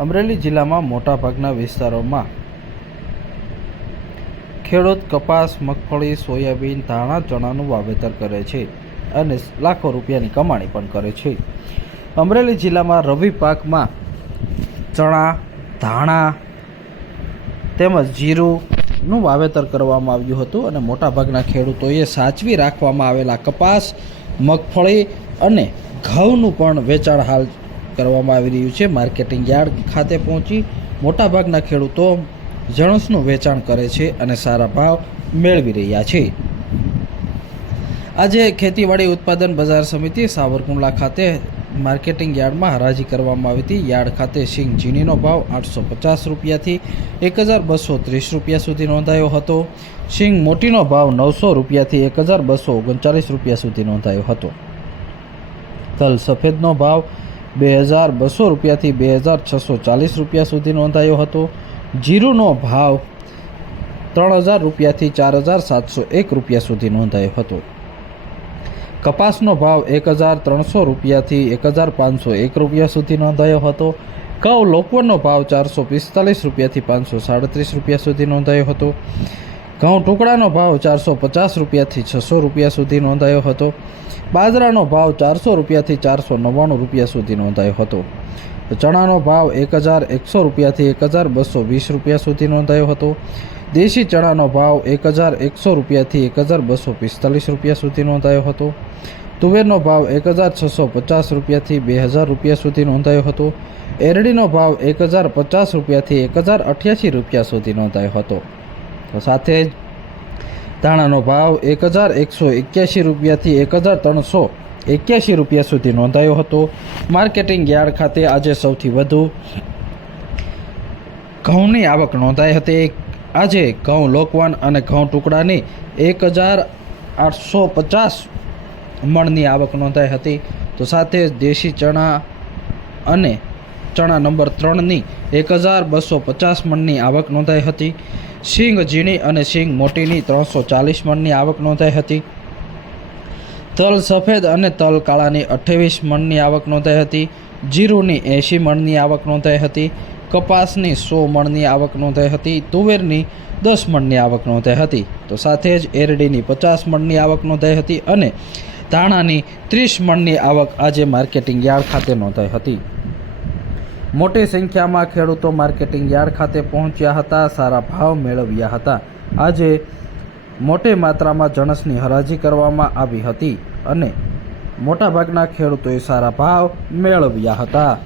અમરેલી જિલ્લામાં મોટાભાગના વિસ્તારોમાં ખેડૂત કપાસ, મગફળી, સોયાબીન, ધાણા, ચણાનું વાવેતર કરે છે અને લાખો રૂપિયાની કમાણી પણ કરે છે. અમરેલી જિલ્લામાં રવિ પાકમાં ચણા, ધાણા તેમજ જીરુંનું વાવેતર કરવામાં આવ્યું હતું અને મોટાભાગના ખેડૂતોએ સાચવી રાખવામાં આવેલા કપાસ, મગફળી અને ઘઉંનું પણ વેચાણ હાલ કરવામાં આવી રહ્યું છે. માર્કેટિંગ યાર્ડ ખાતે પહોંચી મોટાભાગના ખેડૂતો જણસનું વેચાણ કરે છે અને સારા ભાવ મેળવી રહ્યા છે. આજે ખેતીવાડી ઉત્પાદન બજાર સમિતિ સાવરકુંડલા ખાતે માર્કેટિંગ યાર્ડમાં હરાજી કરવામાં આવી હતી. યાર્ડ ખાતે સિંગ ઝીણીનો ભાવ 850 રૂપિયાથી 1230 રૂપિયા સુધી નોંધાયો હતો. સિંગ મોટીનો ભાવ 900 રૂપિયાથી 1239 રૂપિયા સુધી નોંધાયો હતો. તલ સફેદનો ભાવ 2200 રૂપિયાથી 2640 રૂપિયા સુધી નોંધાયો હતો. જીરુનો ભાવ 3000 રૂપિયાથી 4701 રૂપિયા સુધી નોંધાયો હતો. કપાસનો ભાવ 1300 રૂપિયાથી 1501 રૂપિયા સુધી નોંધાયો હતો. ઘઉં લોકવનનો ભાવ 445 રૂપિયાથી 537 રૂપિયા સુધી નોંધાયો હતો. ઘઉં ટુકડાનો ભાવ 450 રૂપિયાથી 600 રૂપિયા સુધી નોંધાયો હતો. બાજરાનો ભાવ 400 રૂપિયાથી 499 રૂપિયા સુધી નોંધાયો હતો. ચણાનો ભાવ 1100 રૂપિયાથી 1220 રૂપિયા સુધી નોંધાયો હતો. દેશી ચણાનો ભાવ 1100 રૂપિયાથી 1245 રૂપિયા સુધી નોંધાયો હતો. તુવેરનો ભાવ 1650 રૂપિયાથી 2000 રૂપિયા સુધી નોંધાયો હતો. એરડીનો ભાવ 1050 રૂપિયાથી 1088 રૂપિયા સુધી નોંધાયો હતો. સાથે જ ધાણાનો ભાવ 1181 રૂપિયાથી 1381 રૂપિયા સુધી નોંધાયો હતો. માર્કેટિંગ યાર્ડ ખાતે આજે સૌથી વધુ ઘઉંની આવક નોંધાઈ હતી. આજે ઘઉં લોકવન અને ઘઉં ટુકડાની 1850 મણની આવક નોંધાઈ હતી. તો સાથે જ દેશી ચણા અને ચણા નંબર 3ની 1250 મણની આવક નોંધાઈ હતી. સિંગ ઝીણી અને સિંગ મોટીની 340 મણની આવક નોંધાઈ હતી. તલ સફેદ અને તલ કાળાની 28 મણની આવક નોંધાઈ હતી. જીરુની 80 મણની આવક નોંધાઈ હતી. કપાસની 100 મણની આવક નોંધાઈ હતી. તુવેરની 10 મણની આવક નોંધાઈ હતી. તો સાથે જ એરડીની 50 મણની આવક નોંધાઈ હતી અને ધાણાની 30 મણની આવક આજે માર્કેટિંગ યાર્ડ ખાતે નોંધાઈ હતી. મોટી સંખ્યામાં ખેડૂતો માર્કેટિંગ યાર્ડ ખાતે પહોંચ્યા હતા, સારા ભાવ મેળવ્યા હતા. આજે મોટી માત્રામાં જણસની હરાજી કરવામાં આવી હતી અને મોટાભાગના ખેડૂતોએ સારા ભાવ મેળવ્યા હતા.